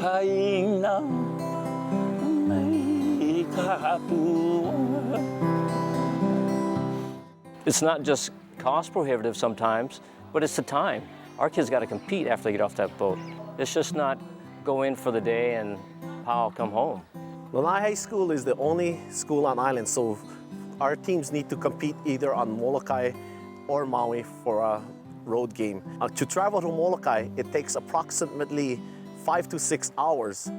haing na may kapua. It's not just cost prohibitive sometimes, but it's the time. Our kids got to compete after they get off that boat. It's just not go in for the day and pow, come home. Lanai High School is the only school on island, so our teams need to compete either on Molokai or Maui for a road game. To travel to Molokai, it takes approximately 5 to 6 hours.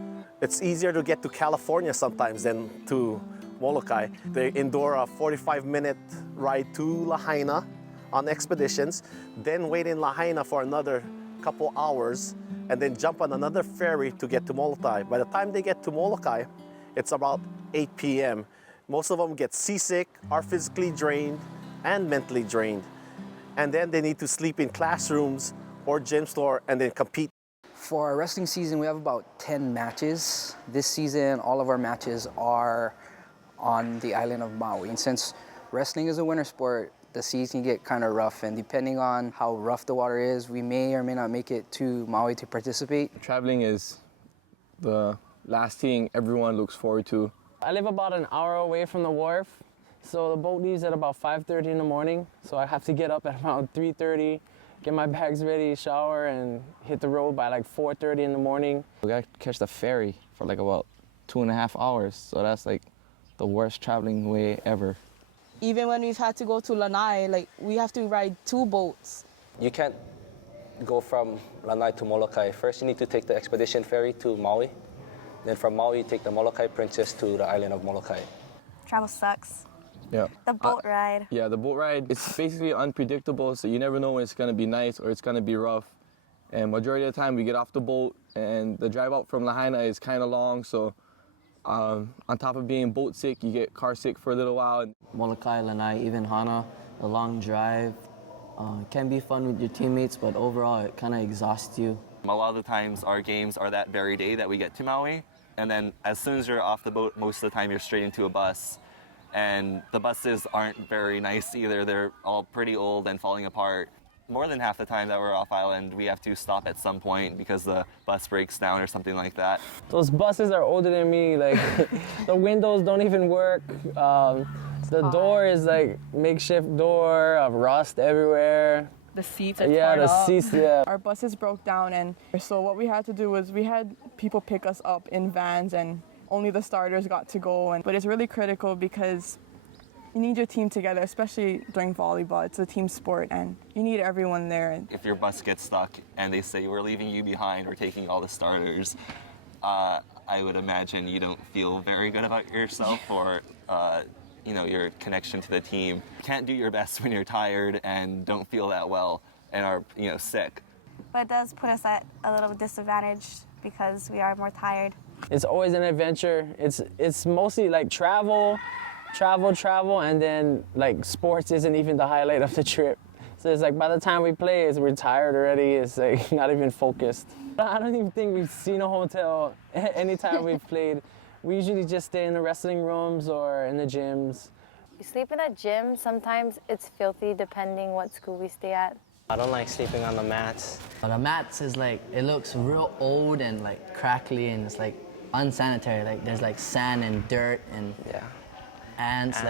It's easier to get to California sometimes than to Molokai. They endure a 45-minute ride to Lahaina on expeditions, then wait in Lahaina for another couple hours, and then jump on another ferry to get to Molokai. By the time they get to Molokai, it's about 8 p.m. Most of them get seasick, are physically drained, and mentally drained. And then they need to sleep in classrooms or gym store and then compete. For our wrestling season, we have about 10 matches. This season, all of our matches are on the island of Maui. And since wrestling is a winter sport, the seas can get kind of rough, and depending on how rough the water is, we may or may not make it to Maui to participate. Traveling is the last thing everyone looks forward to. I live about an hour away from the wharf, so the boat leaves at about 5:30 in the morning, so I have to get up at about 3:30, get my bags ready, shower, and hit the road by like 4:30 in the morning. We gotta catch the ferry for like about 2.5 hours, so that's like the worst traveling way ever. Even when we've had to go to Lanai, like we have to ride 2 boats. You can't go from Lanai to Molokai. First, you need to take the expedition ferry to Maui. Then from Maui, you take the Molokai Princess to the island of Molokai. Travel sucks. Yeah. The boat ride. Yeah, the boat ride, it's basically unpredictable, so you never know when it's gonna be nice or it's gonna be rough. And majority of the time we get off the boat and the drive out from Lahaina is kind of long, so on top of being boat sick, you get car sick for a little while. Molokai, Lanai, even Hana, a long drive. Can be fun with your teammates, but overall it kind of exhausts you. A lot of the times our games are that very day that we get to Maui, and then as soon as you're off the boat, most of the time you're straight into a bus. And the buses aren't very nice either. They're all pretty old and falling apart. More than half the time that we're off island, we have to stop at some point because the bus breaks down or something like that. Those buses are older than me. Like the windows don't even work. The door is like makeshift door of rust everywhere. The seats are torn up. seats, yeah. Our buses broke down, and so what we had to do was we had people pick us up in vans, and only the starters got to go. But it's really critical because you need your team together, especially during volleyball. It's a team sport, and you need everyone there. If your bus gets stuck and they say, we're leaving you behind, we're taking all the starters, I would imagine you don't feel very good about yourself or your connection to the team. You can't do your best when you're tired and don't feel that well and are sick. But it does put us at a little disadvantage because we are more tired. It's always an adventure. It's mostly like travel, and then like sports isn't even the highlight of the trip. So it's like by the time we play, we're tired already. It's like not even focused. I don't even think we've seen a hotel anytime we've played. We usually just stay in the wrestling rooms or in the gyms. We sleep in a gym. Sometimes it's filthy depending what school we stay at. I don't like sleeping on the mats. The mats is like, it looks real old and like crackly, and it's like unsanitary. Like there's like sand and dirt and ants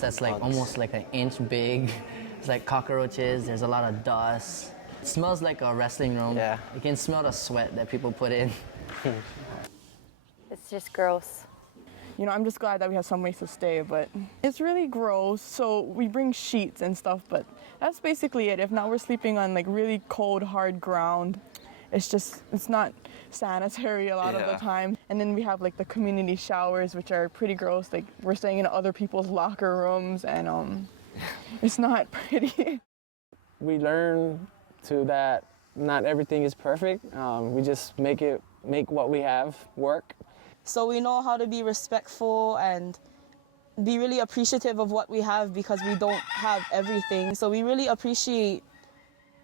that's like bugs. almost like an inch big. It's like cockroaches, there's a lot of dust. It smells like a wrestling room. Yeah. You can smell the sweat that people put in. It's just gross. I'm just glad that we have some place to stay, but it's really gross. So we bring sheets and stuff, but that's basically it. If not, we're sleeping on like really cold, hard ground. It's not sanitary a lot of the time. And then we have like the community showers, which are pretty gross. Like we're staying in other people's locker rooms, and it's not pretty. We learn that not everything is perfect. We just make what we have work. So we know how to be respectful and be really appreciative of what we have because we don't have everything. So we really appreciate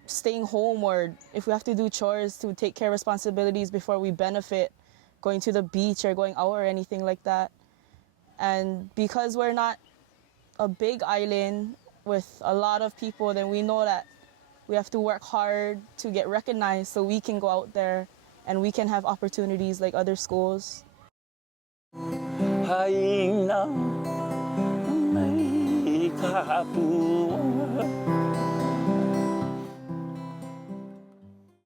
staying home, or if we have to do chores to take care of responsibilities before we benefit, going to the beach or going out or anything like that. And because we're not a big island with a lot of people, then we know that we have to work hard to get recognized so we can go out there and we can have opportunities like other schools. Hay na may kapuan